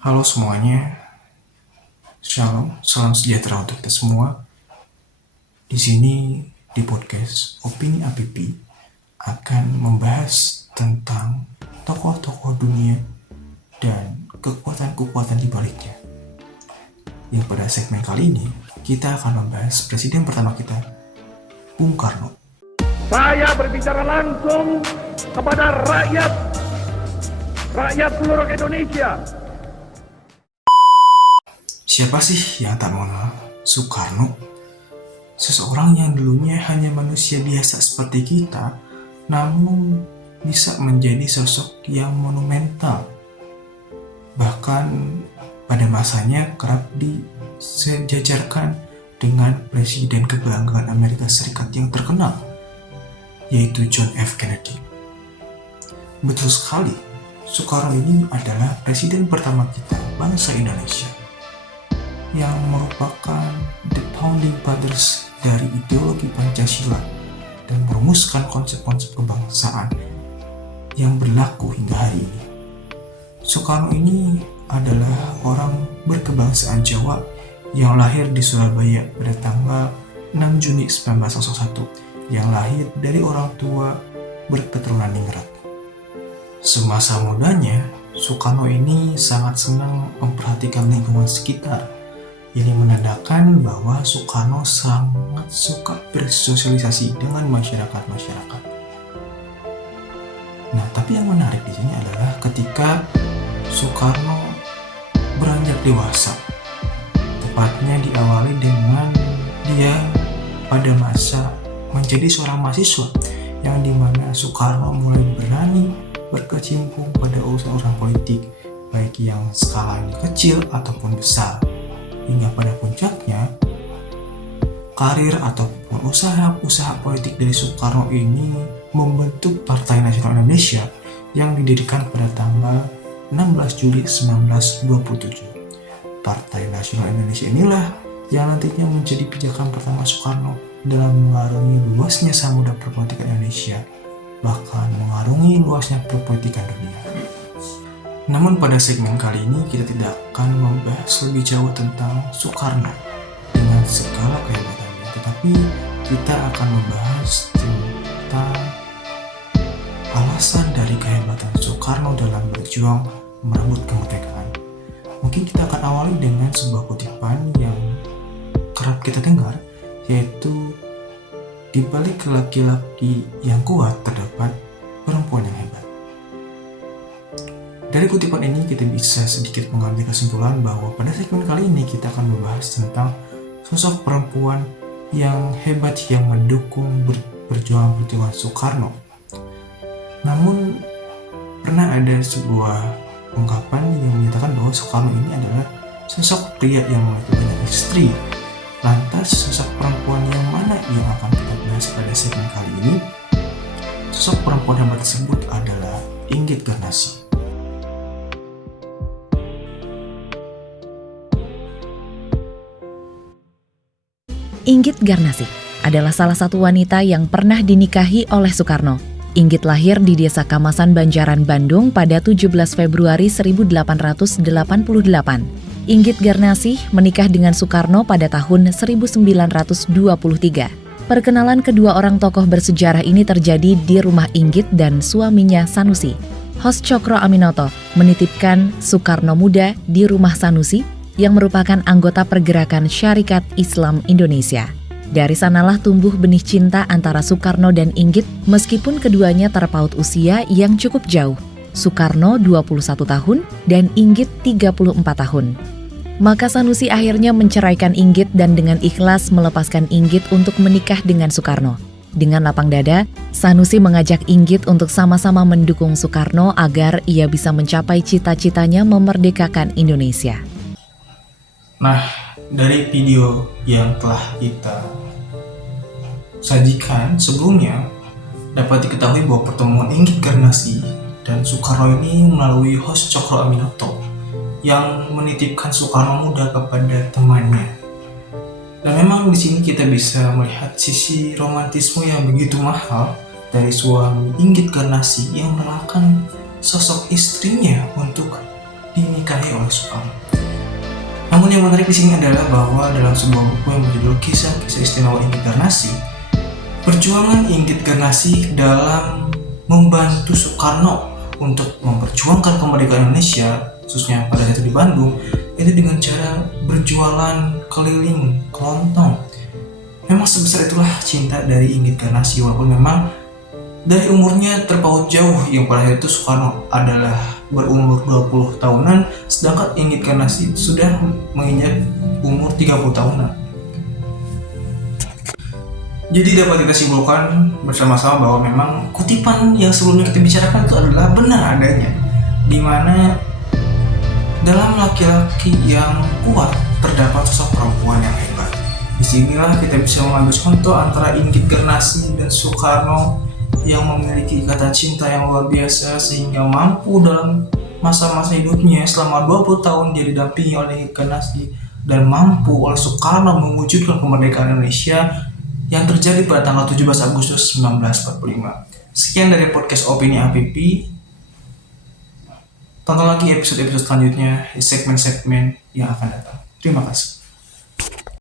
Halo semuanya, Shalom, salam sejahtera untuk kita semua. Di sini di podcast Opini APP akan membahas tentang tokoh-tokoh dunia dan kekuatan-kekuatan di baliknya. Yang pada segmen kali ini kita akan membahas presiden pertama kita, Bung Karno. Saya berbicara langsung kepada rakyat seluruh Indonesia. Siapa sih yang tak mengenal Soekarno? Seseorang yang dulunya hanya manusia biasa seperti kita, namun bisa menjadi sosok yang monumental. Bahkan pada masanya kerap disejajarkan dengan presiden kebanggaan Amerika Serikat yang terkenal, yaitu John F. Kennedy. Betul sekali, Soekarno ini adalah presiden pertama kita, bangsa Indonesia, yang merupakan the founding fathers dari ideologi Pancasila dan merumuskan konsep-konsep kebangsaan yang berlaku hingga hari ini. Soekarno ini adalah orang berkebangsaan Jawa yang lahir di Surabaya pada tanggal 6 Juni 1901, yang lahir dari orang tua berketurunan Ningrat. Semasa mudanya, Soekarno ini sangat senang memperhatikan lingkungan sekitar. Ini menandakan bahwa Soekarno sangat suka bersosialisasi dengan masyarakat. Nah, tapi yang menarik di sini adalah ketika Soekarno beranjak dewasa, tepatnya diawali dengan dia pada masa menjadi seorang mahasiswa, yang dimana Soekarno mulai berani berkecimpung pada urusan politik, baik yang skalanya kecil ataupun besar. Hingga pada puncaknya, karir ataupun usaha politik dari Soekarno ini membentuk Partai Nasional Indonesia yang didirikan pada tanggal 16 Juli 1927. Partai Nasional Indonesia inilah yang nantinya menjadi pijakan pertama Soekarno dalam mengarungi luasnya samudera perpolitikan Indonesia, bahkan mengarungi luasnya perpolitikan dunia. Namun pada segmen kali ini kita tidak akan membahas lebih jauh tentang Soekarno dengan segala kehebatannya, tetapi kita akan membahas tentang alasan dari kehebatan Soekarno dalam berjuang merebut kemerdekaan. Mungkin kita akan awali dengan sebuah kutipan yang kerap kita dengar, yaitu di balik laki-laki yang kuat terdapat perempuan yang hebat. Dari kutipan ini kita bisa sedikit mengambil kesimpulan bahwa pada segmen kali ini kita akan membahas tentang sosok perempuan yang hebat yang mendukung perjuangan Soekarno. Namun pernah ada sebuah ungkapan yang menyatakan bahwa Soekarno ini adalah sosok pria yang memiliki banyak istri. Lantas sosok perempuan yang mana yang akan kita bahas pada segmen kali ini? Sosok perempuan hebat tersebut adalah Inggit Garnassi. Inggit Garnassi adalah salah satu wanita yang pernah dinikahi oleh Soekarno. Inggit lahir di Desa Kamasan, Banjaran, Bandung pada 17 Februari 1888. Inggit Garnassi menikah dengan Soekarno pada tahun 1923. Perkenalan kedua orang tokoh bersejarah ini terjadi di rumah Inggit dan suaminya Sanusi. Hos Cokro Aminoto menitipkan Soekarno muda di rumah Sanusi yang merupakan anggota pergerakan Syarikat Islam Indonesia. Dari sanalah tumbuh benih cinta antara Soekarno dan Inggit meskipun keduanya terpaut usia yang cukup jauh. Soekarno 21 tahun dan Inggit 34 tahun. Maka Sanusi akhirnya menceraikan Inggit dan dengan ikhlas melepaskan Inggit untuk menikah dengan Soekarno. Dengan lapang dada, Sanusi mengajak Inggit untuk sama-sama mendukung Soekarno agar ia bisa mencapai cita-citanya memerdekakan Indonesia. Nah, dari video yang telah kita sajikan sebelumnya, dapat diketahui bahwa pertemuan Inggit Garnassi dan Soekarno ini melalui Hos Cokro Aminoto yang menitipkan Soekarno muda kepada temannya. Dan memang di sini kita bisa melihat sisi romantisme yang begitu mahal dari suami Inggit Garnassi yang merelakan sosok istrinya untuk dinikahi oleh oleh Soekarno. Namun yang menarik di sini adalah bahwa dalam sebuah buku yang berjudul Kisah-Kisah Istimewa Inggit Garnasi, perjuangan Inggit Garnasi dalam membantu Soekarno untuk memperjuangkan kemerdekaan Indonesia, khususnya pada saat itu di Bandung, itu dengan cara berjualan keliling kelontong. Memang sebesar itulah cinta dari Inggit Garnasi, walaupun memang dari umurnya terpaut jauh, yang pada saat itu Soekarno adalah berumur 20 tahunan, sedangkan Inggit Garnasi sudah menginjak umur 30 tahunan. Jadi dapat kita simpulkan bersama-sama bahwa memang kutipan yang sebelumnya kita bicarakan itu adalah benar adanya, di mana dalam laki-laki yang kuat terdapat sosok perempuan yang hebat. Disinilah kita bisa mengambil contoh antara Inggit Garnasi dan Soekarno yang memiliki ikatan cinta yang luar biasa, sehingga mampu dalam masa-masa hidupnya selama 20 tahun dia didampingi oleh Inggit Garnasi, dan mampu oleh Soekarno mewujudkan kemerdekaan Indonesia yang terjadi pada tanggal 17 Agustus 1945. Sekian dari podcast Opini APP. Tonton lagi episode-episode selanjutnya di segmen-segmen yang akan datang. Terima kasih.